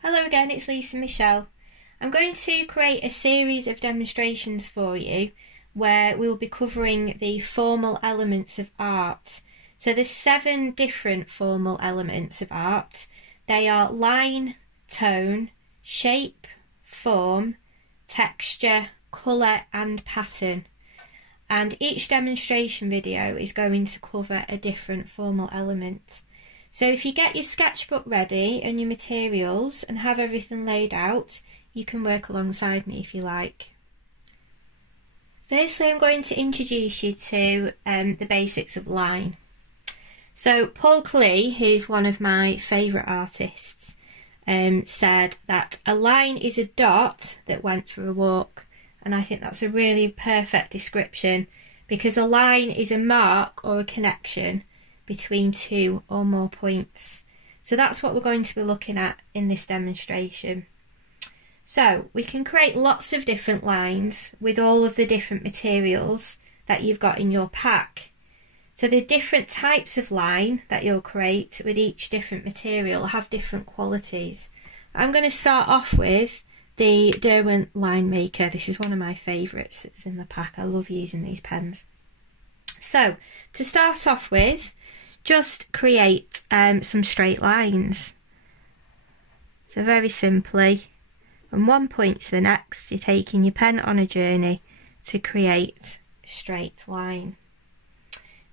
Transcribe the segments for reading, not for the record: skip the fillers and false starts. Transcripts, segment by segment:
Hello again, it's Lisa Michelle. I'm going to create a series of demonstrations for you where we'll be covering the formal elements of art. So there's 7 different formal elements of art. They are line, tone, shape, form, texture, colour and pattern. And each demonstration video is going to cover a different formal element. So if you get your sketchbook ready and your materials and have everything laid out, you can work alongside me if you like. Firstly, I'm going to introduce you to the basics of line. So Paul Klee, who's one of my favourite artists, said that a line is a dot that went for a walk. And I think that's a really perfect description, because a line is a mark or a connection between 2 or more points. So that's what we're going to be looking at in this demonstration. So we can create lots of different lines with all of the different materials that you've got in your pack. So the different types of line that you'll create with each different material have different qualities. I'm going to start off with the Derwent Line Maker. This is one of my favourites. It's in the pack. I love using these pens. So to start off with, just create some straight lines. So very simply, from one point to the next, you're taking your pen on a journey to create a straight line.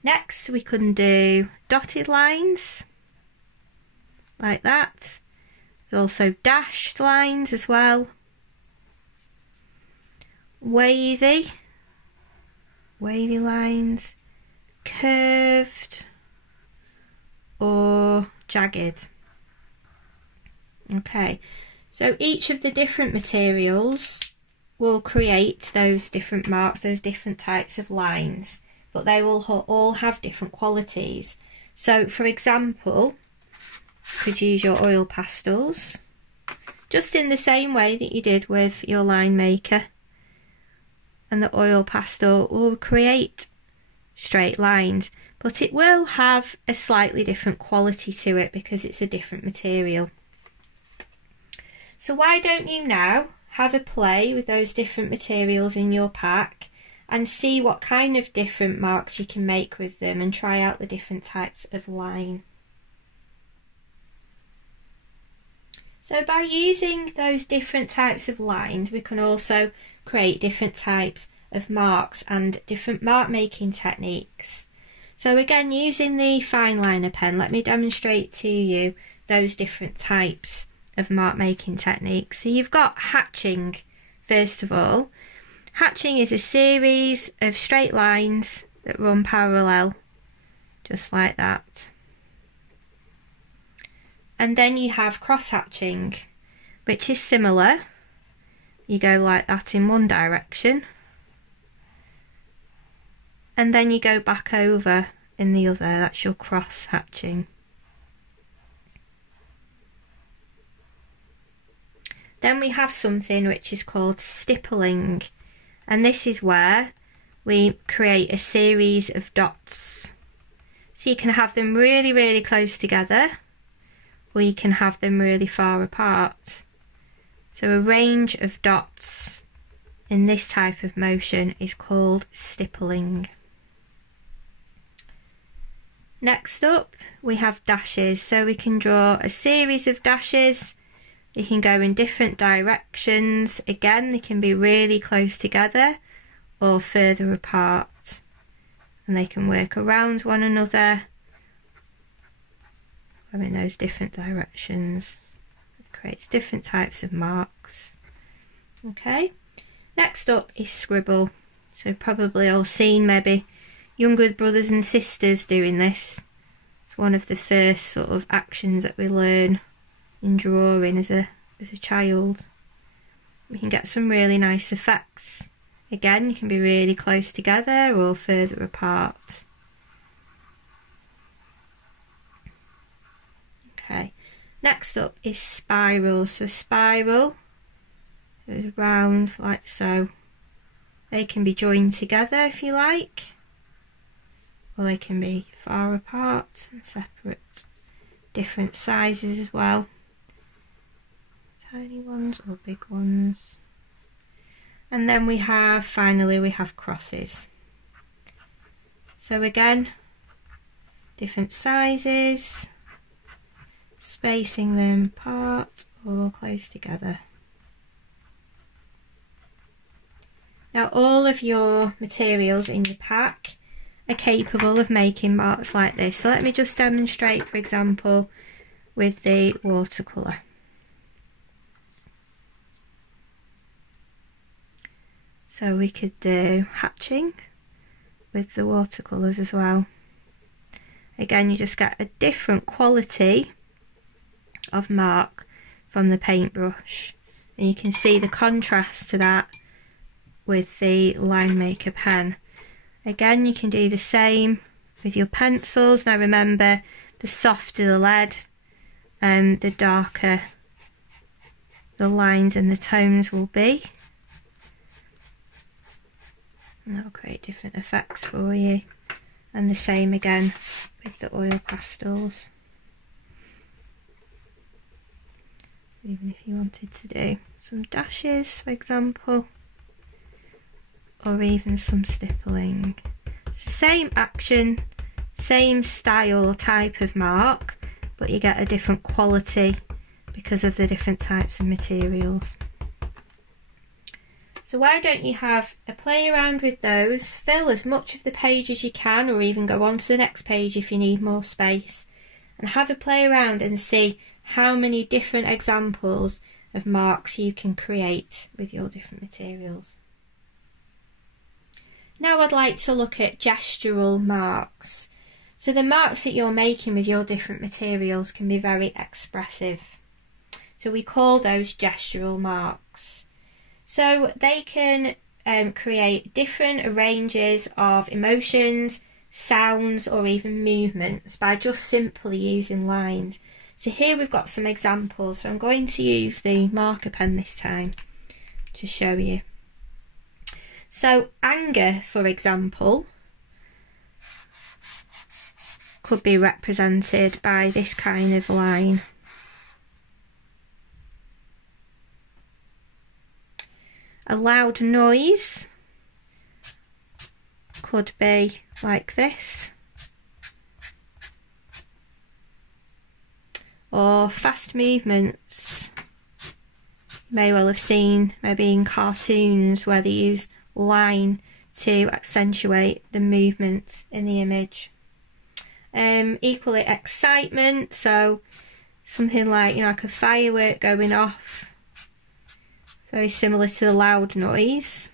Next, we can do dotted lines, like that. There's also dashed lines as well. Wavy lines, curved or jagged. Okay, so each of the different materials will create those different marks, those different types of lines, but they will all have different qualities. So for example, you could use your oil pastels just in the same way that you did with your line maker, and the oil pastel will create straight lines, but it will have a slightly different quality to it because it's a different material. So why don't you now have a play with those different materials in your pack and see what kind of different marks you can make with them, and try out the different types of line. So by using those different types of lines, we can also create different types of marks and different mark making techniques. So again, using the fine liner pen, let me demonstrate to you those different types of mark making techniques. So you've got hatching. First of all, hatching is a series of straight lines that run parallel, just like that. And then you have cross hatching, which is similar. You go like that in one direction, and then you go back over in the other. That's your cross hatching. Then we have something which is called stippling, and this is where we create a series of dots. So you can have them really, really close together, or you can have them really far apart. So a range of dots in this type of motion is called stippling. Next up, we have dashes. So we can draw a series of dashes. You can go in different directions. Again, they can be really close together or further apart, and they can work around one another or in those different directions. It creates different types of marks. Okay, next up is scribble. So probably all seen maybe younger brothers and sisters doing this. It's one of the first sort of actions that we learn in drawing as a child. We can get some really nice effects. Again, you can be really close together or further apart. Okay, next up is spiral. So a spiral goes round like so. They can be joined together if you like, or they can be far apart and separate, different sizes as well. tiny ones or big ones. And then we have, finally, we have crosses. So again, different sizes, spacing them apart or close together. Now all of your materials in your pack are capable of making marks like this. So let me just demonstrate, for example, with the watercolour. So we could do hatching with the watercolours as well. Again, you just get a different quality of mark from the paintbrush, and you can see the contrast to that with the line maker pen. Again, you can do the same with your pencils. Now remember, the softer the lead, the darker the lines and the tones will be. And that'll create different effects for you. And the same again with the oil pastels. Even if you wanted to do some dashes, for example, or even some stippling. It's the same action, same style or type of mark, but you get a different quality because of the different types of materials. So why don't you have a play around with those, fill as much of the page as you can, or even go on to the next page if you need more space, and have a play around and see how many different examples of marks you can create with your different materials. Now I'd like to look at gestural marks. So the marks that you're making with your different materials can be very expressive. So we call those gestural marks. So they can create different ranges of emotions, sounds, or even movements by just simply using lines. So here we've got some examples. So I'm going to use the marker pen this time to show you. So anger, for example, could be represented by this kind of line. A loud noise could be like this, or fast movements. You may well have seen maybe in cartoons where they use line to accentuate the movement in the image. Equally excitement, so something like, like a firework going off. Very similar to the loud noise.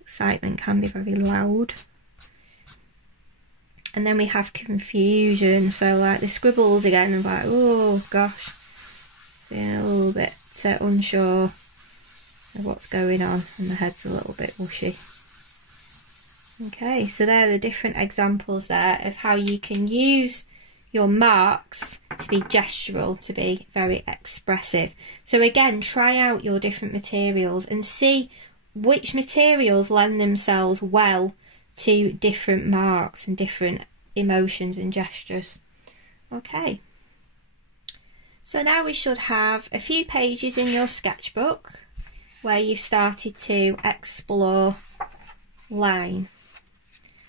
Excitement can be very loud. And then we have confusion, so like the scribbles again, I'm like, oh gosh, being a little bit unsure of what's going on, and the head's a little bit mushy. Okay, so there are the different examples there of how you can use your marks to be gestural, to be very expressive. So again, try out your different materials and see which materials lend themselves well to different marks and different emotions and gestures. Okay, so now we should have a few pages in your sketchbook where you've started to explore line.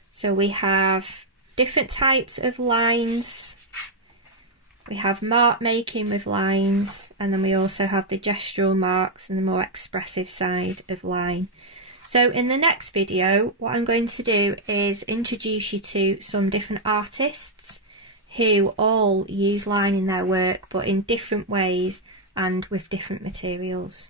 So we have different types of lines, we have mark making with lines, and then we also have the gestural marks and the more expressive side of line. So in the next video, what I'm going to do is introduce you to some different artists who all use line in their work, but in different ways and with different materials.